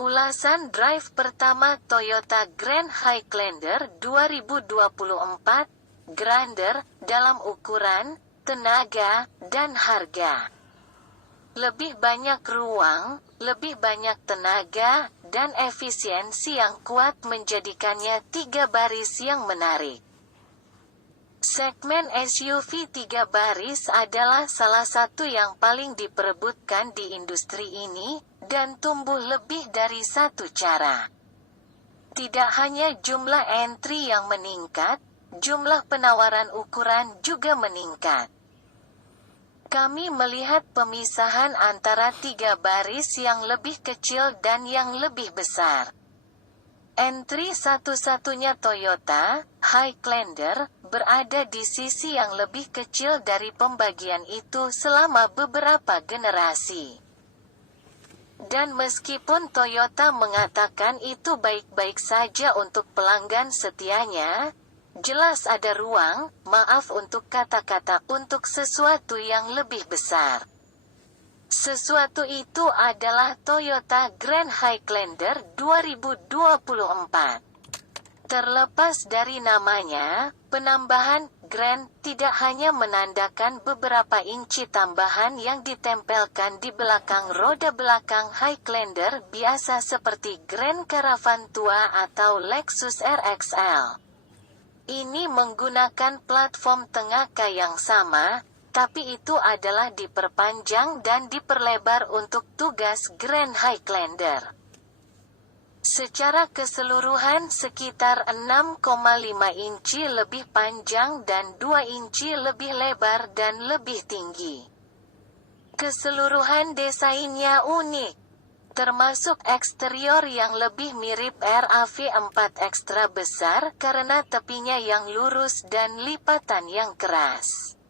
Ulasan drive pertama Toyota Grand Highlander 2024, Grandeur, dalam ukuran, tenaga, dan harga. Lebih banyak ruang, lebih banyak tenaga, dan efisiensi yang kuat menjadikannya 3 baris yang menarik. Segmen SUV 3 baris adalah salah satu yang paling diperebutkan di industri ini, dan tumbuh lebih dari satu cara. Tidak hanya jumlah entry yang meningkat, jumlah penawaran ukuran juga meningkat. Kami melihat pemisahan antara 3 baris yang lebih kecil dan yang lebih besar. Entry satu-satunya Toyota Highlander berada di sisi yang lebih kecil dari pembagian itu selama beberapa generasi. Dan meskipun Toyota mengatakan itu baik-baik saja untuk pelanggan setianya, jelas ada ruang, maaf untuk kata-kata, untuk sesuatu yang lebih besar. Sesuatu itu adalah Toyota Grand Highlander 2024. Terlepas dari namanya, penambahan Grand tidak hanya menandakan beberapa inci tambahan yang ditempelkan di belakang roda belakang Highlander biasa seperti Grand Caravan tua atau Lexus RXL. Ini menggunakan platform tengah K yang sama, tapi itu adalah diperpanjang dan diperlebar untuk tugas Grand Highlander. Secara keseluruhan sekitar 6,5 inci lebih panjang dan 2 inci lebih lebar dan lebih tinggi. Keseluruhan desainnya unik, termasuk eksterior yang lebih mirip RAV4 ekstra besar karena tepinya yang lurus dan lipatan yang keras.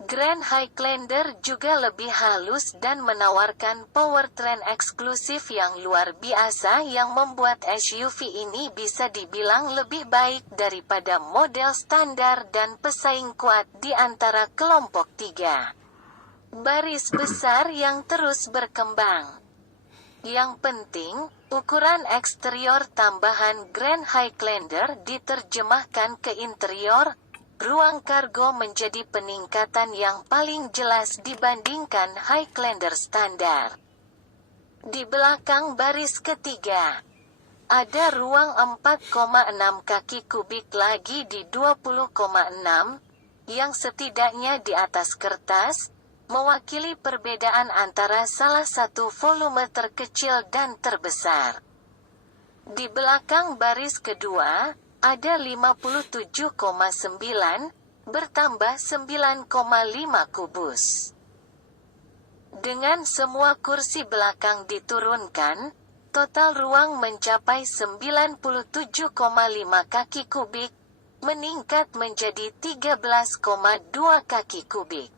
Grand Highlander juga lebih halus dan menawarkan powertrain eksklusif yang luar biasa yang membuat SUV ini bisa dibilang lebih baik daripada model standar dan pesaing kuat di antara kelompok 3 baris besar yang terus berkembang. Yang penting, ukuran eksterior tambahan Grand Highlander diterjemahkan ke interior. Ruang kargo menjadi peningkatan yang paling jelas dibandingkan Highlander standar. Di belakang baris ketiga, ada ruang 4,6 kaki kubik lagi di 20,6, yang setidaknya di atas kertas, mewakili perbedaan antara salah satu volume terkecil dan terbesar. Di belakang baris kedua, ada 57,9, bertambah 9,5 kubus. Dengan semua kursi belakang diturunkan, total ruang mencapai 97,5 kaki kubik, meningkat menjadi 13,2 kaki kubik.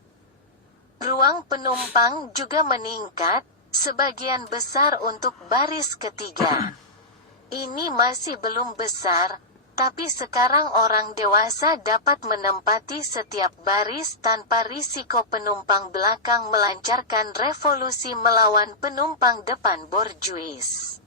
Ruang penumpang juga meningkat, sebagian besar untuk baris ketiga. Ini masih belum besar, tapi sekarang orang dewasa dapat menempati setiap baris tanpa risiko penumpang belakang melancarkan revolusi melawan penumpang depan borjuis.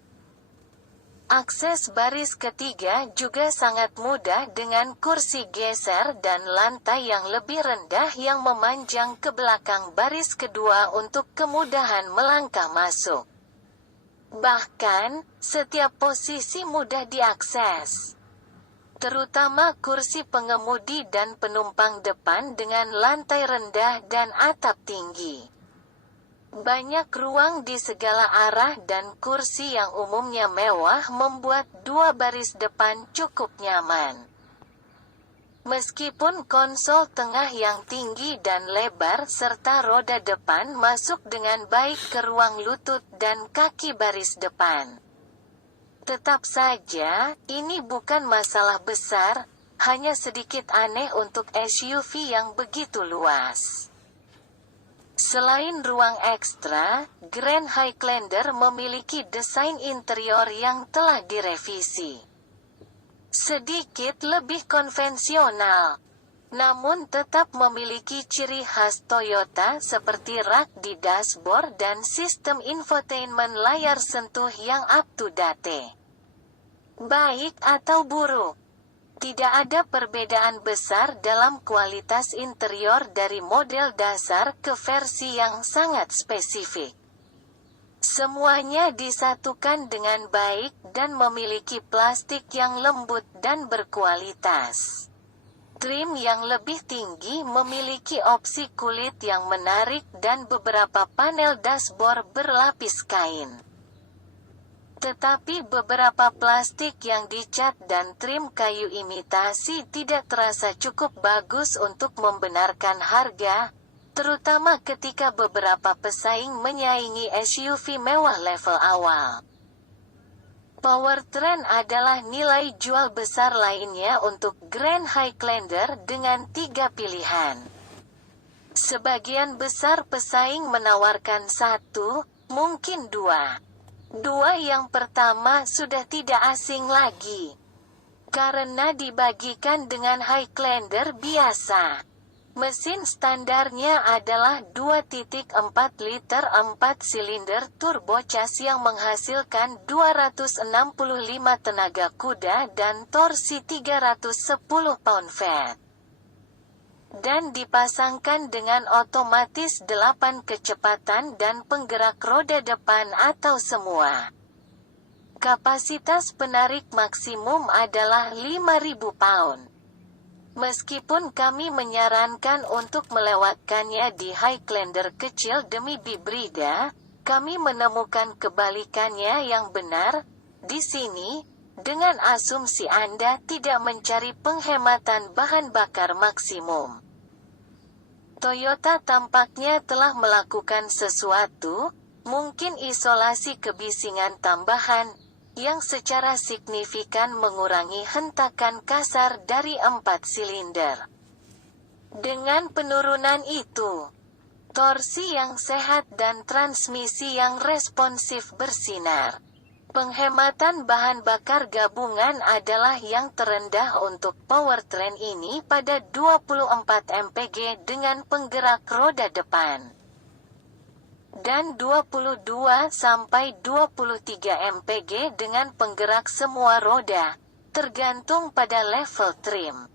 Akses baris ketiga juga sangat mudah dengan kursi geser dan lantai yang lebih rendah yang memanjang ke belakang baris kedua untuk kemudahan melangkah masuk. Bahkan, setiap posisi mudah diakses. Terutama kursi pengemudi dan penumpang depan dengan lantai rendah dan atap tinggi. Banyak ruang di segala arah dan kursi yang umumnya mewah membuat 2 baris depan cukup nyaman. Meskipun konsol tengah yang tinggi dan lebar serta roda depan masuk dengan baik ke ruang lutut dan kaki baris depan. Tetap saja, ini bukan masalah besar, hanya sedikit aneh untuk SUV yang begitu luas. Selain ruang ekstra, Grand Highlander memiliki desain interior yang telah direvisi. Sedikit lebih konvensional. namun tetap memiliki ciri khas Toyota seperti rak di dashboard dan sistem infotainment layar sentuh yang up-to-date. Baik atau buruk, tidak ada perbedaan besar dalam kualitas interior dari model dasar ke versi yang sangat spesifik. Semuanya disatukan dengan baik dan memiliki plastik yang lembut dan berkualitas. Trim yang lebih tinggi memiliki opsi kulit yang menarik dan beberapa panel dashboard berlapis kain. Tetapi beberapa plastik yang dicat dan trim kayu imitasi tidak terasa cukup bagus untuk membenarkan harga, terutama ketika beberapa pesaing menyaingi SUV mewah level awal. Powertrain adalah nilai jual besar lainnya untuk Grand Highlander dengan 3 pilihan. Sebagian besar pesaing menawarkan satu, mungkin dua. Dua yang pertama sudah tidak asing lagi, karena dibagikan dengan Highlander biasa. Mesin standarnya adalah 2.4 liter 4 silinder turbocas yang menghasilkan 265 tenaga kuda dan torsi 310 pound-feet. Dan dipasangkan dengan otomatis 8 kecepatan dan penggerak roda depan atau semua. Kapasitas penarik maksimum adalah 5.000 pound. Meskipun kami menyarankan untuk melewatkannya di Highlander kecil demi Bibrida, kami menemukan kebalikannya yang benar. Di sini, dengan asumsi Anda tidak mencari penghematan bahan bakar maksimum. Toyota tampaknya telah melakukan sesuatu, mungkin isolasi kebisingan tambahan, yang secara signifikan mengurangi hentakan kasar dari 4 silinder. Dengan penurunan itu, torsi yang sehat dan transmisi yang responsif bersinar. Penghematan bahan bakar gabungan adalah yang terendah untuk powertrain ini pada 24 mpg dengan penggerak roda depan, dan 22-23 mpg dengan penggerak semua roda, tergantung pada level trim.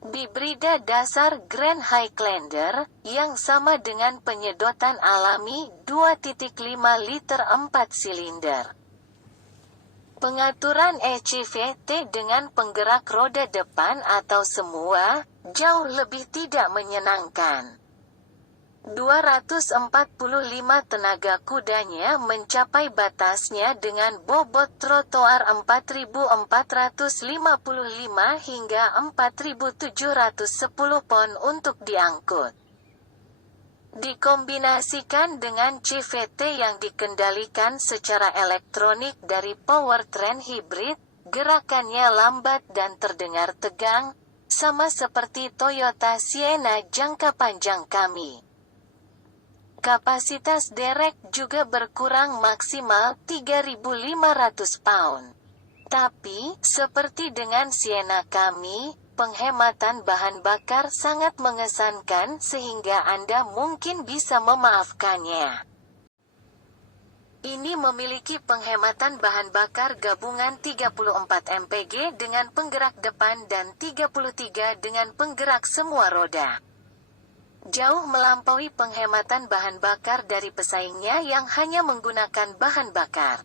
Bibrida dasar Grand Highlander, yang sama dengan penyedotan alami 2.5 liter 4 silinder. Pengaturan ECVT dengan penggerak roda depan atau semua, jauh lebih tidak menyenangkan. 245 tenaga kudanya mencapai batasnya dengan bobot trotoar 4.455 hingga 4.710 pon untuk diangkut. Dikombinasikan dengan CVT yang dikendalikan secara elektronik dari powertrain hibrid, gerakannya lambat dan terdengar tegang, sama seperti Toyota Sienna jangka panjang kami. Kapasitas derek juga berkurang maksimal 3.500 pound. Tapi, seperti dengan Sienna kami, penghematan bahan bakar sangat mengesankan sehingga Anda mungkin bisa memaafkannya. Ini memiliki penghematan bahan bakar gabungan 34 mpg dengan penggerak depan dan 33 dengan penggerak semua roda. Jauh melampaui penghematan bahan bakar dari pesaingnya yang hanya menggunakan bahan bakar.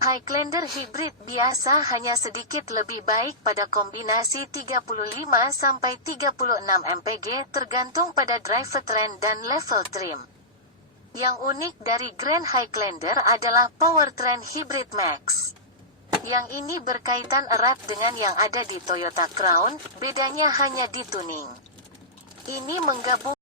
Highlander hybrid biasa hanya sedikit lebih baik pada kombinasi 35-36 mpg tergantung pada drivetrain dan level trim. Yang unik dari Grand Highlander adalah powertrain hybrid max. Yang ini berkaitan erat dengan yang ada di Toyota Crown, bedanya hanya di tuning. Ini menggabung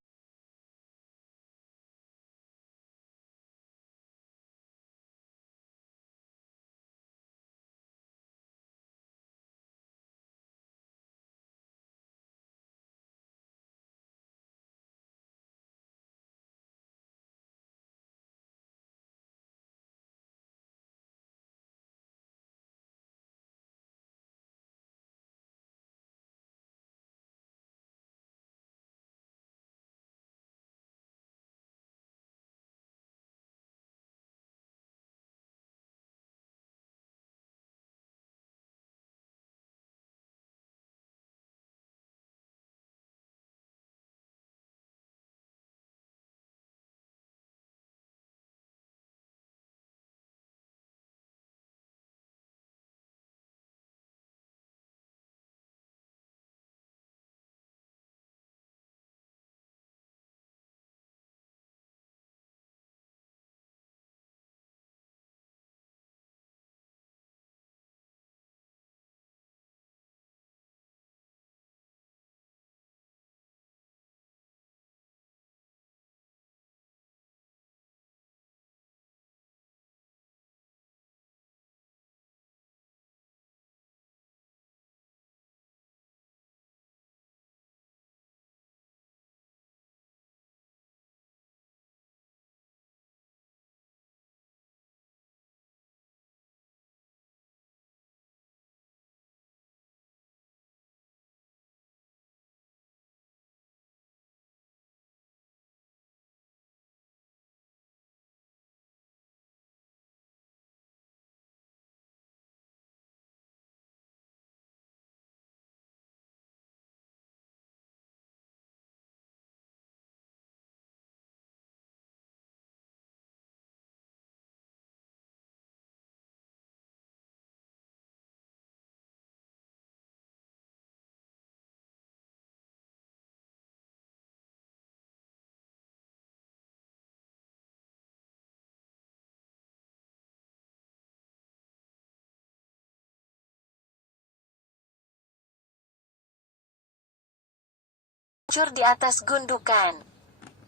meluncur di atas gundukan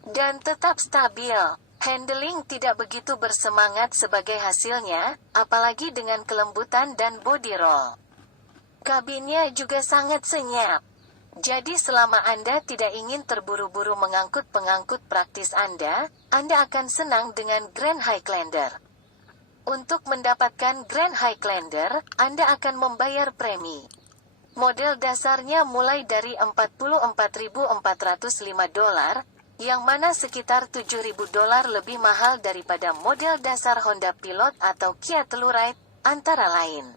dan tetap stabil. Handling tidak begitu bersemangat sebagai hasilnya, apalagi dengan kelembutan dan body roll. Kabinnya juga sangat senyap. Jadi selama Anda tidak ingin terburu-buru mengangkut pengangkut praktis Anda akan senang dengan Grand Highlander. Untuk mendapatkan Grand Highlander, Anda akan membayar premi. Model dasarnya mulai dari $44.405, yang mana sekitar $7.000 lebih mahal daripada model dasar Honda Pilot atau Kia Telluride, antara lain.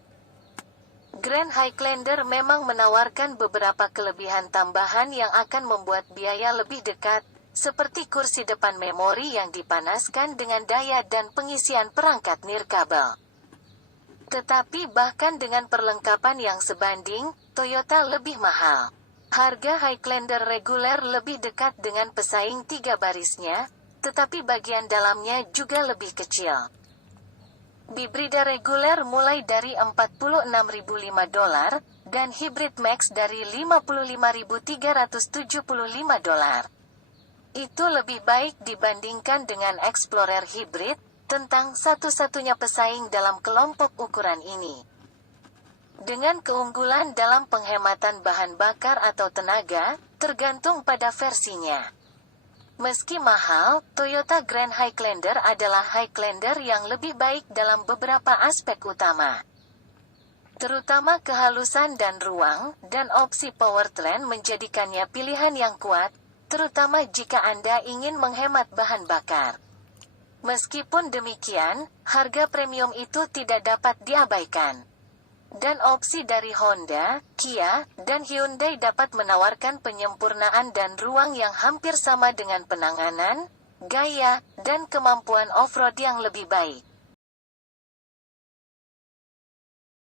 Grand Highlander memang menawarkan beberapa kelebihan tambahan yang akan membuat biaya lebih dekat, seperti kursi depan memori yang dipanaskan dengan daya dan pengisian perangkat nirkabel. Tetapi bahkan dengan perlengkapan yang sebanding, Toyota lebih mahal. Harga Highlander reguler lebih dekat dengan pesaing 3 barisnya, tetapi bagian dalamnya juga lebih kecil. Hibrida reguler mulai dari $46.005 dan hibrid max dari $55.375. Itu lebih baik dibandingkan dengan Explorer hibrid, tentang satu-satunya pesaing dalam kelompok ukuran ini. Dengan keunggulan dalam penghematan bahan bakar atau tenaga, tergantung pada versinya. Meski mahal, Toyota Grand Highlander adalah Highlander yang lebih baik dalam beberapa aspek utama. Terutama kehalusan dan ruang, dan opsi powertrain menjadikannya pilihan yang kuat, terutama jika Anda ingin menghemat bahan bakar. Meskipun demikian, harga premium itu tidak dapat diabaikan. Dan opsi dari Honda, Kia, dan Hyundai dapat menawarkan penyempurnaan dan ruang yang hampir sama dengan penanganan, gaya, dan kemampuan off-road yang lebih baik.